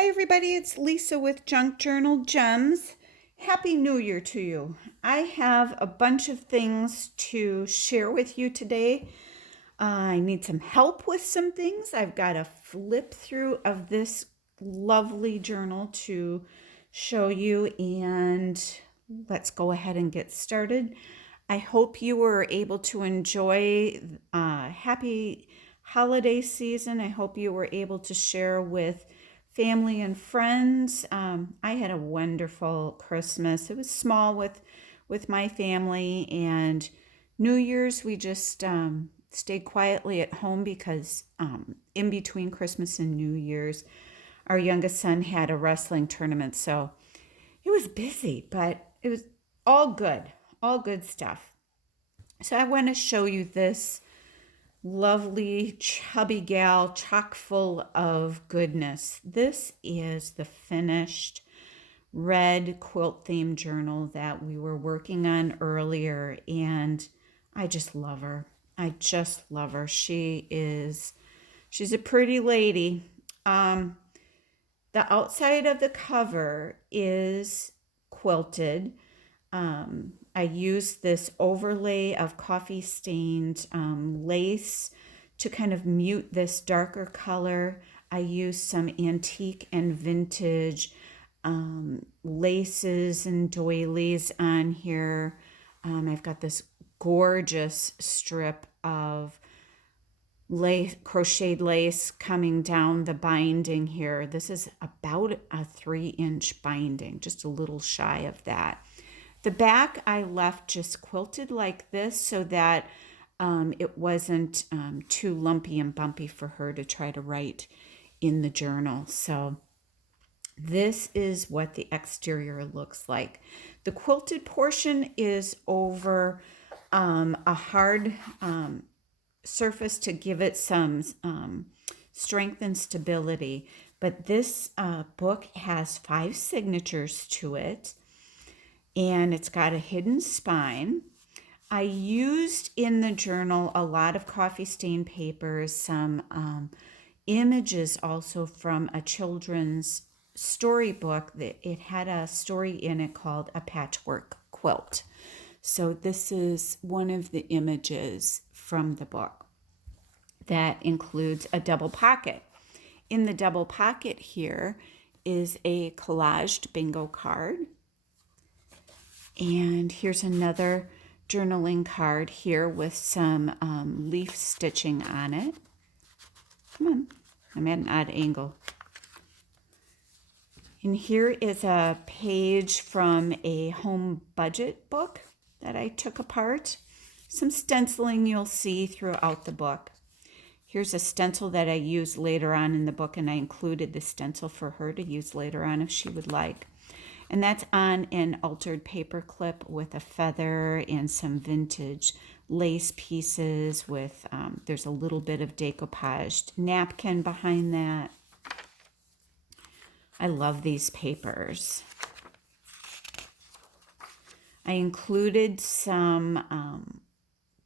Hi, everybody. It's Lisa with Junk Journal Gems. Happy New Year to you. I have a bunch of things to share with you today. I need some help with some things. I've got a flip through of this lovely journal to show you, and let's go ahead and get started. I hope you were able to enjoy happy holiday season. I hope you were able to share with family and friends. I had a wonderful Christmas. It was small with my family, and New Year's we just stayed quietly at home because in between Christmas and New Year's, our youngest son had a wrestling tournament, so it was busy, but it was all good stuff. So I want to show you this lovely chubby gal chock full of goodness. This is the finished red quilt theme journal that we were working on earlier, and I just love her. I just love her. She's a pretty lady. The outside of the cover is quilted. I used this overlay of coffee stained lace to kind of mute this darker color. I used some antique and vintage laces and doilies on here. I've got this gorgeous strip of lace, crocheted lace coming down the binding here. This is about a 3-inch binding, just a little shy of that. The back I left just quilted like this so that it wasn't too lumpy and bumpy for her to try to write in the journal. So this is what the exterior looks like. The quilted portion is over a hard surface to give it some strength and stability. But this book has 5 signatures to it, and it's got a hidden spine. I used in the journal a lot of coffee stain papers, some images also from a children's storybook. It had a story in it called A Patchwork Quilt. So this is one of the images from the book that includes a double pocket. In the double pocket here is a collaged bingo card. And here's another journaling card here with some leaf stitching on it. Come on, I'm at an odd angle. And here is a page from a home budget book that I took apart. Some stenciling you'll see throughout the book. Here's a stencil that I used later on in the book, and I included the stencil for her to use later on if she would like. And that's on an altered paper clip with a feather and some vintage lace pieces with, there's a little bit of decoupaged napkin behind that. I love these papers. I included some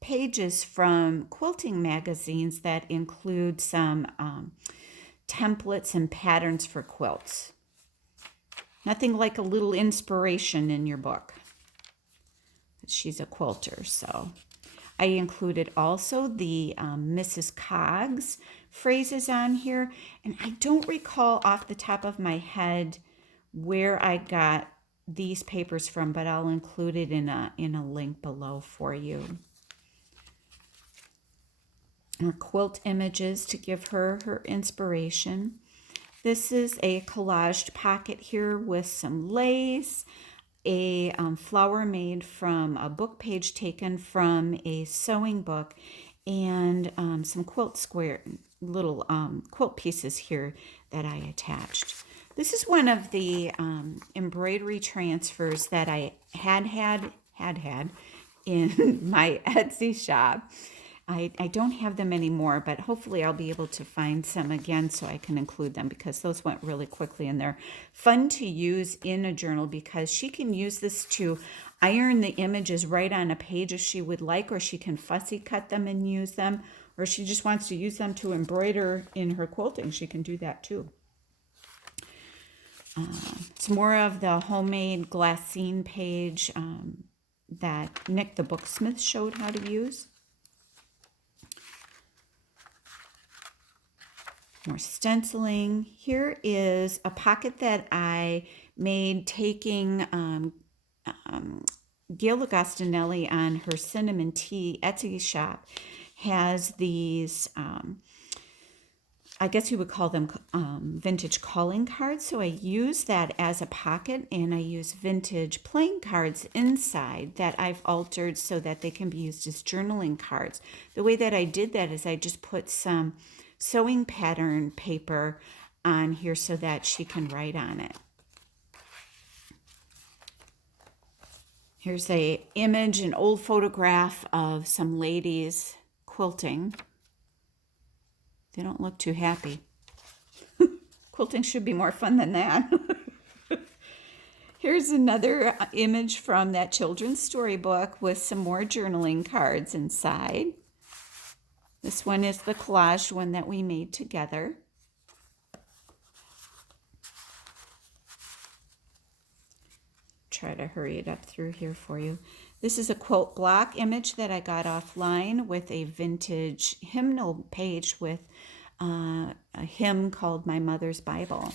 pages from quilting magazines that include some templates and patterns for quilts. Nothing like a little inspiration in your book. She's a quilter, so. I included also the Mrs. Coggs phrases on here, and I don't recall off the top of my head where I got these papers from, but I'll include it in a link below for you. Her quilt images to give her inspiration. This is a collaged pocket here with some lace, a flower made from a book page taken from a sewing book, and some little quilt pieces here that I attached. This is one of the embroidery transfers that I had in my Etsy shop. I don't have them anymore, but hopefully I'll be able to find some again so I can include them, because those went really quickly and they're fun to use in a journal, because she can use this to iron the images right on a page if she would like, or she can fussy cut them and use them, or she just wants to use them to embroider in her quilting. She can do that too. It's more of the homemade glassine page that Nick the Booksmith showed how to use. More stenciling. Here is a pocket that I made taking Gail Agostinelli on her Cinnamon Tea Etsy shop has these, I guess you would call them vintage calling cards. So I use that as a pocket, and I use vintage playing cards inside that I've altered so that they can be used as journaling cards. The way that I did that is I just put some sewing pattern paper on here so that she can write on it. Here's an image, an old photograph of some ladies quilting. They don't look too happy. Quilting should be more fun than that. Here's another image from that children's storybook with some more journaling cards inside. This one is the collaged one that we made together. Try to hurry it up through here for you. This is a quilt block image that I got offline with a vintage hymnal page with a hymn called My Mother's Bible.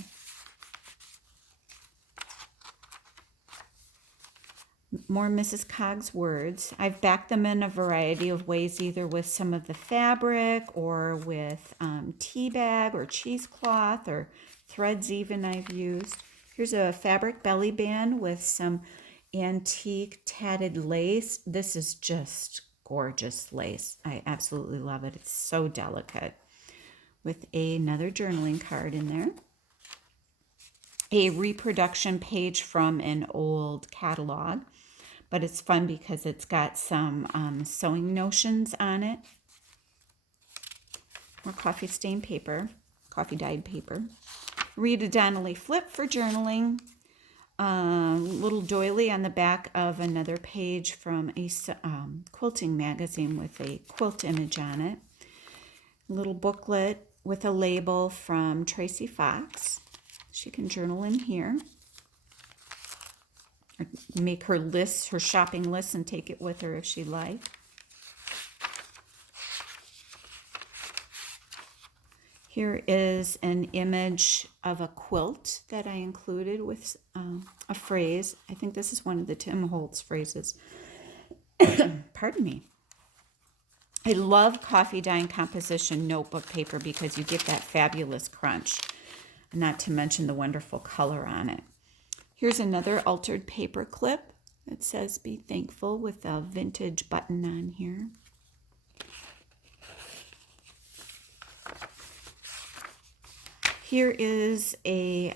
More Mrs. Coggs words. I've backed them in a variety of ways, either with some of the fabric or with tea bag or cheesecloth or threads even I've used. Here's a fabric belly band with some antique tatted lace. This is just gorgeous lace. I absolutely love it. It's so delicate. With another journaling card in there. A reproduction page from an old catalog, but it's fun because it's got some sewing notions on it. More coffee stained paper, coffee dyed paper. Rita Donnelly flip for journaling. Little doily on the back of another page from a quilting magazine with a quilt image on it. Little booklet with a label from Tracy Fox. She can journal in here. Or make her list, her shopping list, and take it with her if she'd like. Here is an image of a quilt that I included with a phrase. I think this is one of the Tim Holtz phrases. Pardon me. I love coffee dye and composition notebook paper because you get that fabulous crunch, not to mention the wonderful color on it. Here's another altered paper clip that says be thankful with a vintage button on here. Here is a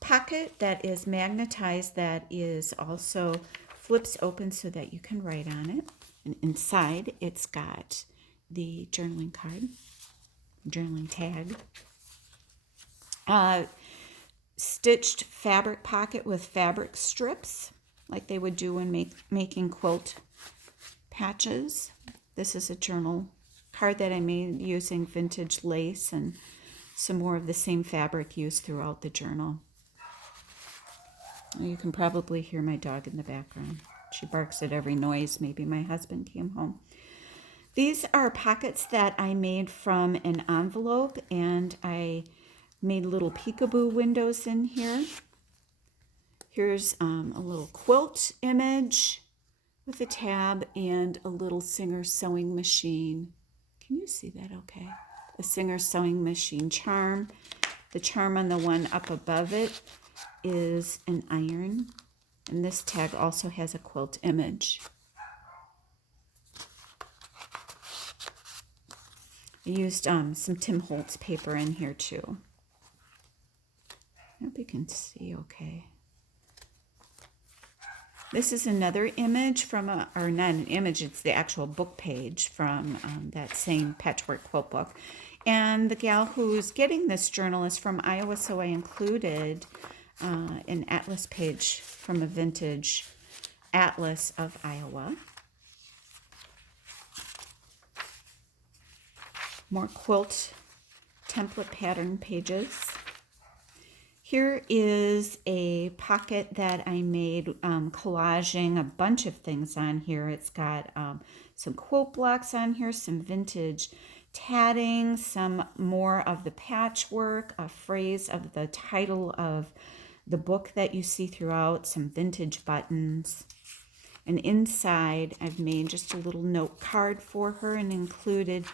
pocket that is magnetized that is also flips open so that you can write on it. And inside it's got the journaling card, journaling tag. Stitched fabric pocket with fabric strips like they would do when making quilt patches. This is a journal card that I made using vintage lace and some more of the same fabric used throughout the journal. You can probably hear my dog in the background. She barks at every noise. Maybe my husband came home. These are pockets that I made from an envelope, and I made little peekaboo windows in here. Here's a little quilt image with a tab and a little Singer sewing machine. Can you see that okay? A Singer sewing machine charm. The charm on the one up above it is an iron. And this tag also has a quilt image. I used some Tim Holtz paper in here too. I hope you can see okay. This is another image from or not an image, it's the actual book page from that same patchwork quilt book. And the gal who's getting this journal is from Iowa, so I included an atlas page from a vintage atlas of Iowa. More quilt template pattern pages. Here is a pocket that I made collaging a bunch of things on here. It's got some quote blocks on here, some vintage tatting, some more of the patchwork, a phrase of the title of the book that you see throughout, some vintage buttons. And inside, I've made just a little note card for her and included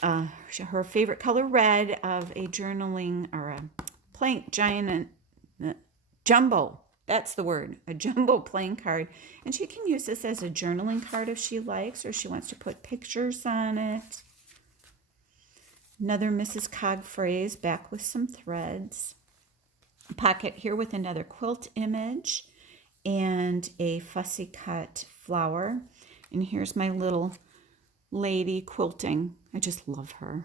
her favorite color red of a journaling or a plank giant jumbo. That's the word, a jumbo playing card. And she can use this as a journaling card if she likes, or she wants to put pictures on it. Another Mrs. Cog phrase, back with some threads. A pocket here with another quilt image and a fussy cut flower. And here's my little lady quilting. I just love her.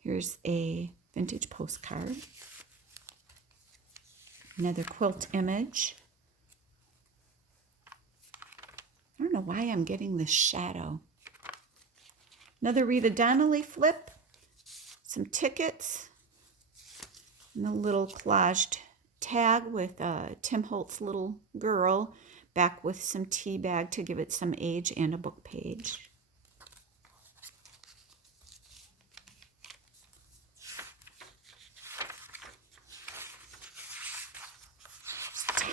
Here's a vintage postcard. Another quilt image. I don't know why I'm getting this shadow. Another Rita Donnelly flip. Some tickets. And a little collaged tag with Tim Holt's little girl. Back with some tea bag to give it some age and a book page.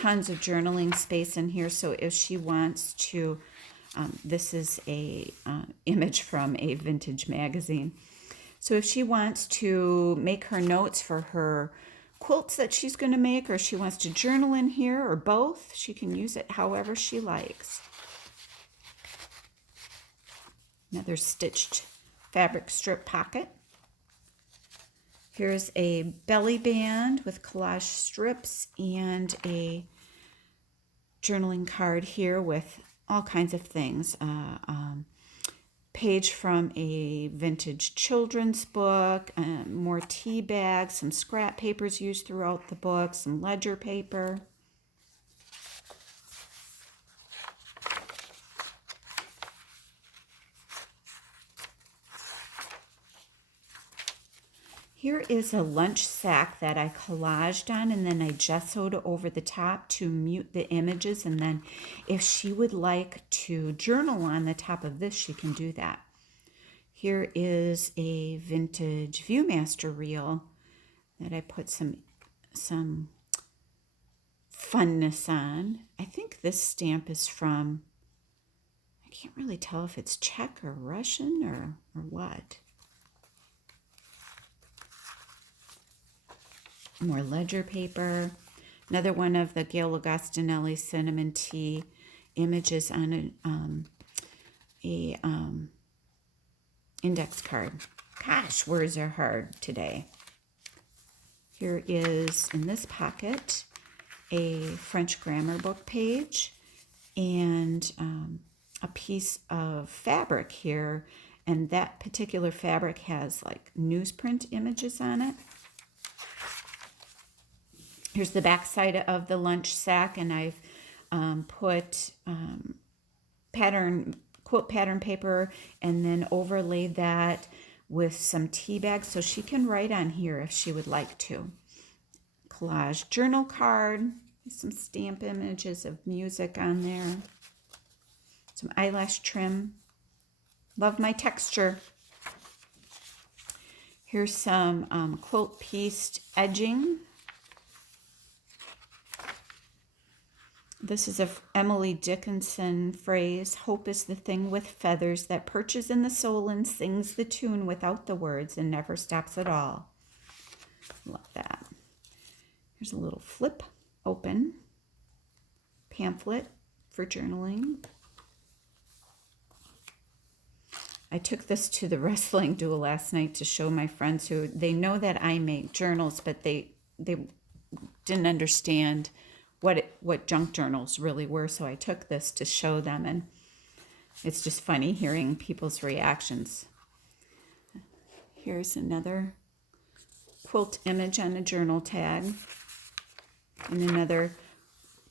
Tons of journaling space in here, so if she wants to, this is a image from a vintage magazine. So if she wants to make her notes for her quilts that she's going to make, or she wants to journal in here, or both, she can use it however she likes. Another stitched fabric strip pocket. Here's a belly band with collage strips and a journaling card here with all kinds of things. Page from a vintage children's book, more tea bags, some scrap papers used throughout the book, some ledger paper. Here is a lunch sack that I collaged on and then I gessoed over the top to mute the images. And then if she would like to journal on the top of this, she can do that. Here is a vintage Viewmaster reel that I put some funness on. I think this stamp is from, I can't really tell if it's Czech or Russian or what. More ledger paper. Another one of the Gail Agostinelli cinnamon tea images on a index card. Gosh, words are hard today. Here is, in this pocket, a French grammar book page and a piece of fabric here. And that particular fabric has like newsprint images on it. Here's the back side of the lunch sack, and I've put quilt pattern paper and then overlaid that with some tea bags so she can write on here if she would like to. Collage journal card, some stamp images of music on there. Some eyelash trim. Love my texture. Here's some quilt pieced edging. This is a Emily Dickinson phrase, hope is the thing with feathers that perches in the soul and sings the tune without the words and never stops at all. Love that. Here's a little flip open pamphlet for journaling. I took this to the wrestling duel last night to show my friends who, they know that I make journals, but they didn't understand what junk journals really were, so I took this to show them, and it's just funny hearing people's reactions. Here's another quilt image on a journal tag, and another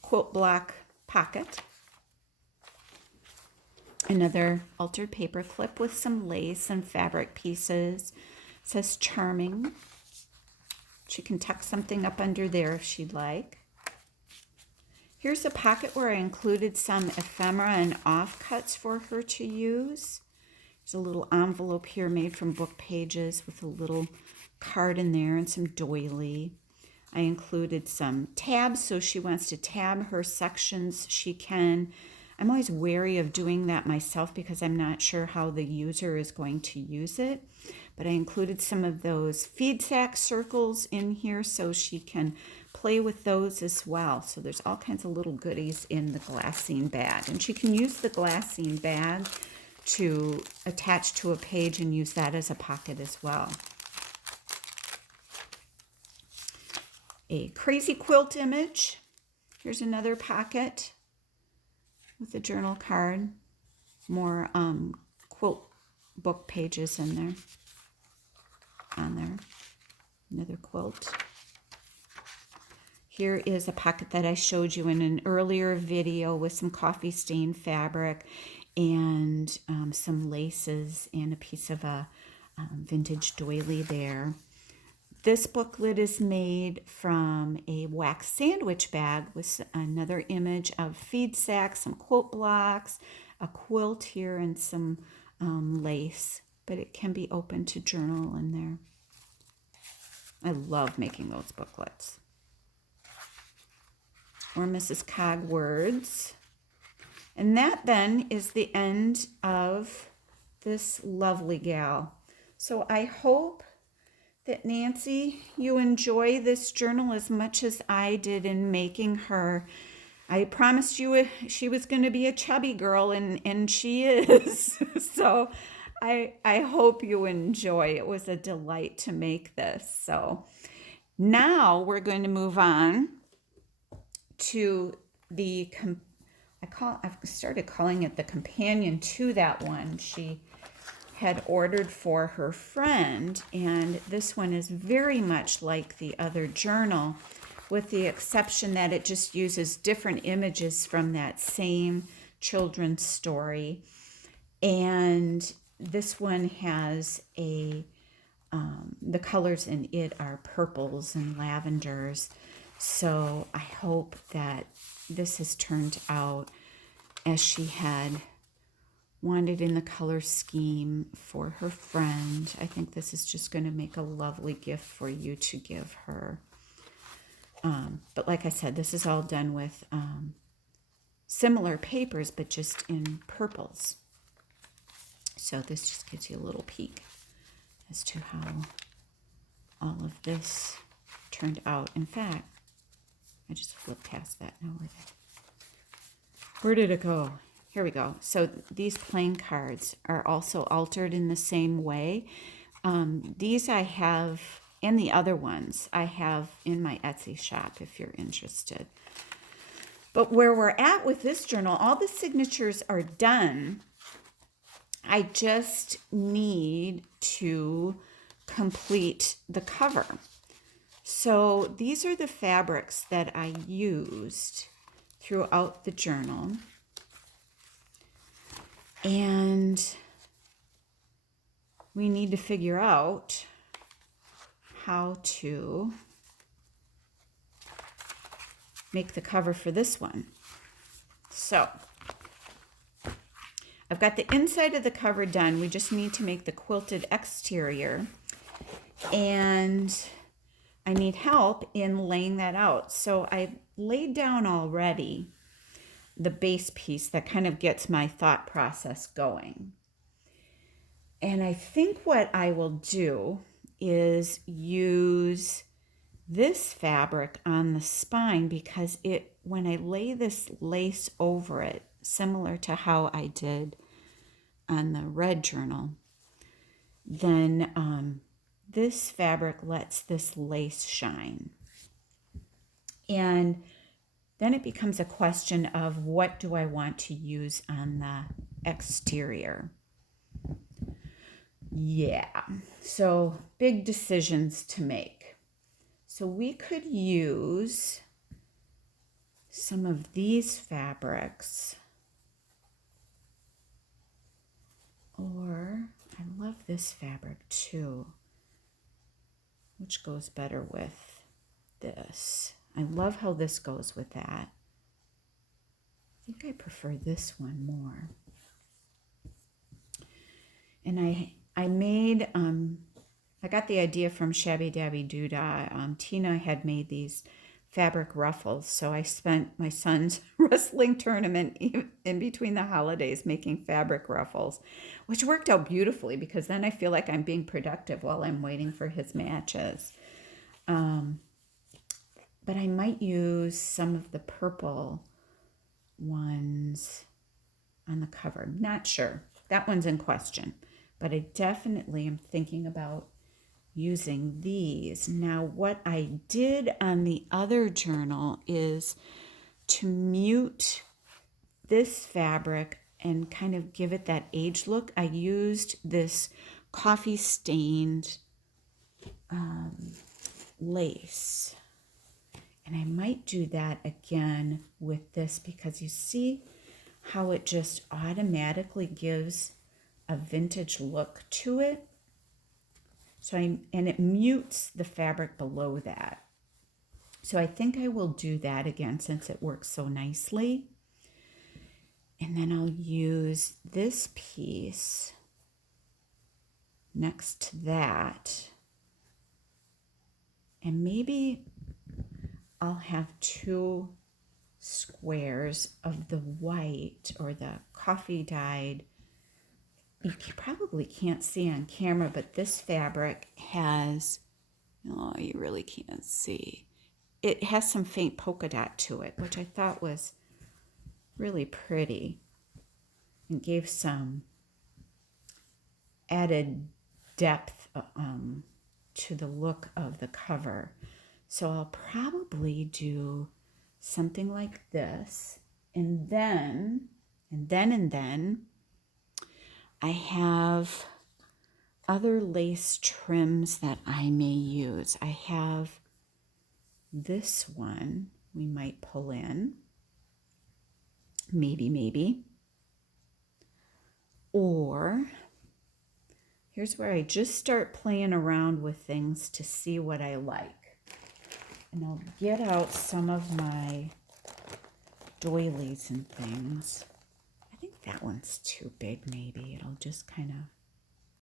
quilt block pocket. Another altered paper clip with some lace and fabric pieces. It says charming. she can tuck something up under there if she'd like. Here's a pocket where I included some ephemera and offcuts for her to use. There's a little envelope here made from book pages with a little card in there and some doily. I included some tabs, so she wants to tab her sections, she can. I'm always wary of doing that myself because I'm not sure how the user is going to use it. But I included some of those Feedsack circles in here so she can play with those as well. So there's all kinds of little goodies in the glassine bag. And she can use the glassine bag to attach to a page and use that as a pocket as well. A crazy quilt image. Here's another pocket with a journal card. More quilt book pages in there. On there. Another quilt. Here is a pocket that I showed you in an earlier video with some coffee stained fabric and some laces and a piece of a vintage doily there. This booklet is made from a wax sandwich bag with another image of Feedsack, some quilt blocks, a quilt here, and some lace. But it can be open to journal in there. I love making those booklets. Or Mrs. Cog words. And that then is the end of this lovely gal. So I hope that Nancy, you enjoy this journal as much as I did in making her. I promised you she was going to be a chubby girl, and she is. So I hope you enjoy. It was a delight to make this. So now we're going to move on to the, I've started calling it the companion to that one she had ordered for her friend, and this one is very much like the other journal, with the exception that it just uses different images from that same children's story. And this one has the colors in it are purples and lavenders. So I hope that this has turned out as she had wanted in the color scheme for her friend. I think this is just going to make a lovely gift for you to give her. But like I said, this is all done with similar papers, but just in purples. So this just gives you a little peek as to how all of this turned out. In fact, I just flipped past that. No, where did it go? Here we go. So these playing cards are also altered in the same way. These I have, and the other ones I have in my Etsy shop if you're interested. But where we're at with this journal, all the signatures are done. I just need to complete the cover. So these are the fabrics that I used throughout the journal. And we need to figure out how to make the cover for this one. So I've got the inside of the cover done. We just need to make the quilted exterior. And I need help in laying that out. So I laid down already the base piece that kind of gets my thought process going. And I think what I will do is use this fabric on the spine because when I lay this lace over it, similar to how I did on the red journal, then this fabric lets this lace shine. And then it becomes a question of what do I want to use on the exterior. Yeah, so big decisions to make. So we could use some of these fabrics, or I love this fabric too, which goes better with this. I love how this goes with that. I think I prefer this one more. And I made, I got the idea from Shabby Dabby Doodah. Tina had made these fabric ruffles, so I spent my son's wrestling tournament in between the holidays making fabric ruffles, which worked out beautifully because then I feel like I'm being productive while I'm waiting for his matches. But I might use some of the purple ones on the cover. Not sure. That one's in question. But I definitely am thinking about using these. Now, what I did on the other journal is to mute this fabric and kind of give it that age look. I used this coffee stained lace. And I might do that again with this because you see how it just automatically gives a vintage look to it. And it mutes the fabric below that. So I think I will do that again since it works so nicely. And then I'll use this piece next to that. And maybe I'll have 2 squares of the white or the coffee dyed. You probably can't see on camera, but this fabric has, oh, you really can't see. It has some faint polka dot to it, which I thought was really pretty and gave some added depth to the look of the cover. So I'll probably do something like this, and then I have other lace trims that I may use. I have this one we might pull in, maybe. Or here's where I just start playing around with things to see what I like. And I'll get out some of my doilies and things. I think that one's too big, maybe. It'll just kind of